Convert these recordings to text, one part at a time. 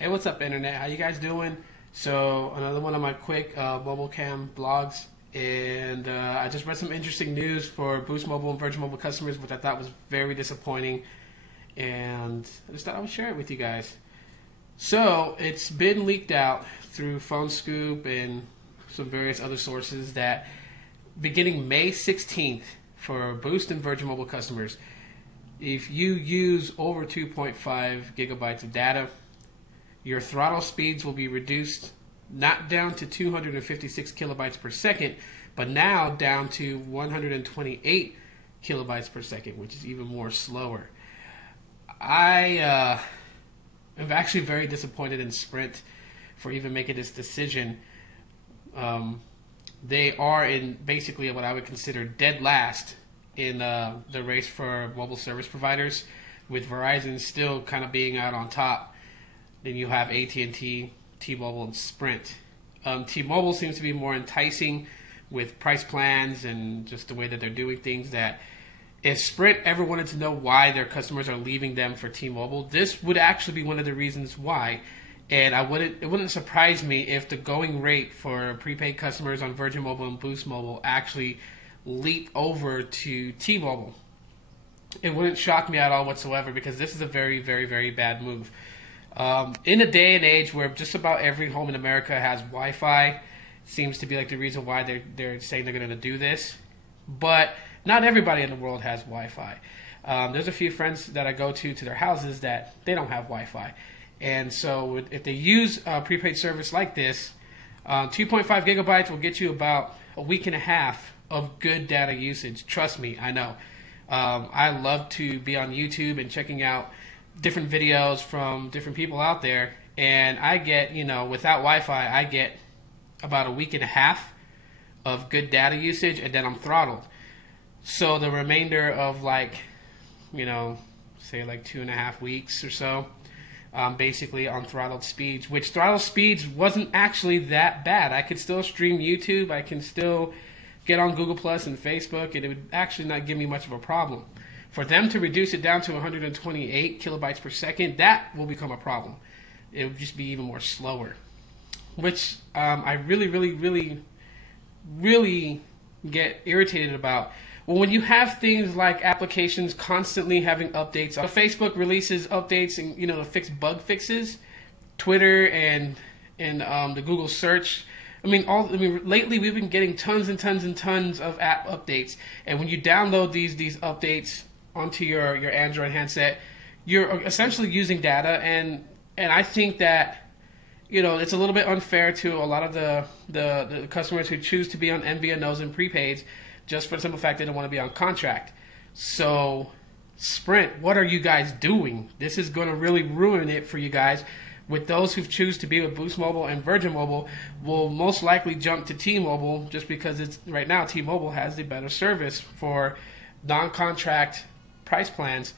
Hey, what's up, internet? How you guys doing? So, another one of my quick mobile cam blogs, and I just read some interesting news for Boost Mobile and Virgin Mobile customers, which I thought was very disappointing, and I just thought I would share it with you guys. So, it's been leaked out through Phone Scoop and some various other sources that beginning May 16th for Boost and Virgin Mobile customers, if you use over 2.5 gigabytes of data, your throttle speeds will be reduced not down to 256 kilobytes per second, but now down to 128 kilobytes per second, which is even more slower. I am actually very disappointed in Sprint for even making this decision. They are in basically what I would consider dead last in the race for mobile service providers, with Verizon still kind of being out on top. Then you have AT&T, T-Mobile, and Sprint. T-Mobile seems to be more enticing with price plans and just the way that they're doing things, that if Sprint ever wanted to know why their customers are leaving them for T-Mobile, this would actually be one of the reasons why. And it wouldn't surprise me if the going rate for prepaid customers on Virgin Mobile and Boost Mobile actually leap over to T-Mobile. It wouldn't shock me at all whatsoever, because this is a very, very, very bad move. In a day and age where just about every home in America has Wi-Fi, seems to be like the reason why they're saying they're going to do this. But not everybody in the world has Wi-Fi. There's a few friends that I go to their houses that they don't have Wi-Fi. And so if they use a prepaid service like this, 2.5 gigabytes will get you about a week and a half of good data usage. Trust me, I know. I love to be on YouTube and checking out different videos from different people out there, and I get, without Wi-Fi, I get about a week and a half of good data usage, and then I'm throttled. So the remainder of say like 2.5 weeks or so, basically on throttled speeds, which throttled speeds wasn't actually that bad. I could still stream YouTube, I can still get on Google Plus and Facebook, and it would actually not give me much of a problem. For them to reduce it down to 128 kilobytes per second, that will become a problem. It would just be even more slower, which I really, really, really, really get irritated about. Well, when you have things like applications constantly having updates, Facebook releases updates and to fix bug fixes, Twitter and the Google search. Lately we've been getting tons and tons and tons of app updates, and when you download these updates onto your Android handset, you're essentially using data, and I think that it's a little bit unfair to a lot of the customers who choose to be on MVNOs and prepaids just for the simple fact they don't want to be on contract. So Sprint, what are you guys doing? This is going to really ruin it for you guys. With those who choose to be with Boost Mobile and Virgin Mobile, will most likely jump to T-Mobile just because it's right now T-Mobile has the better service for non-contract price plans.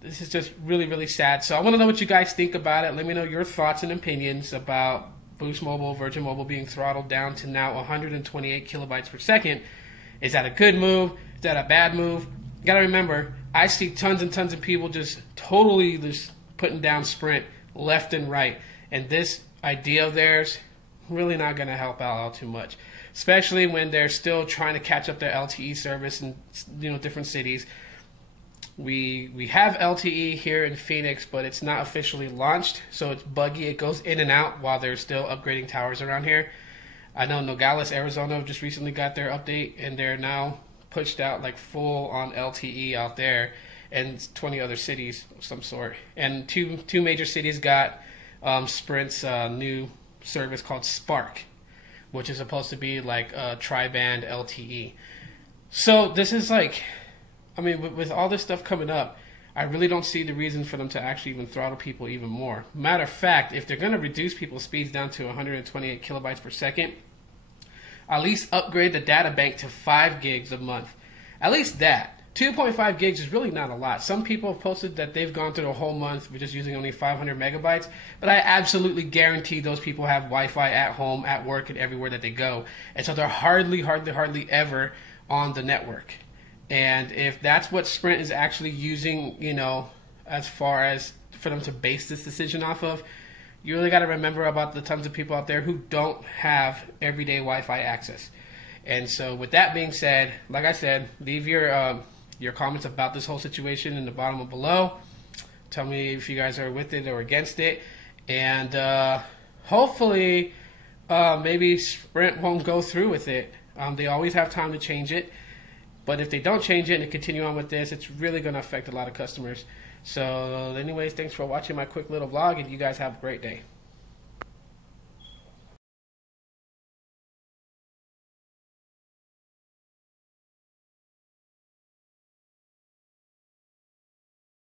This is just really, really sad. So I want to know what you guys think about it. Let me know your thoughts and opinions about Boost Mobile, Virgin Mobile being throttled down to now 128 kilobytes per second. Is that a good move? Is that a bad move? You got to remember, I see tons and tons of people just totally just putting down Sprint left and right, and this idea of theirs really not going to help out all too much, especially when they're still trying to catch up their LTE service in different cities. We have LTE here in Phoenix, but it's not officially launched, so it's buggy. It goes in and out while they're still upgrading towers around here. I know Nogales, Arizona just recently got their update, and they're now pushed out like full on LTE out there, and 20 other cities of some sort. And two major cities got Sprint's new service called Spark, which is supposed to be like a tri-band LTE. So this is with all this stuff coming up, I really don't see the reason for them to actually even throttle people even more. Matter of fact, if they're going to reduce people's speeds down to 128 kilobytes per second, at least upgrade the data bank to 5 gigs a month. At least that. 2.5 gigs is really not a lot. Some people have posted that they've gone through the whole month with just using only 500 megabytes, but I absolutely guarantee those people have Wi-Fi at home, at work, and everywhere that they go. And so they're hardly ever on the network. And if that's what Sprint is actually using, as far as for them to base this decision off of. You really got to remember about the tons of people out there who don't have everyday Wi-Fi access. And so with that being said, like I said, leave your comments about this whole situation in the bottom of below. Tell me if you guys are with it or against it. And hopefully maybe Sprint won't go through with it. They always have time to change it. But if they don't change it and continue on with this, it's really going to affect a lot of customers. So anyways, thanks for watching my quick little vlog, and you guys have a great day.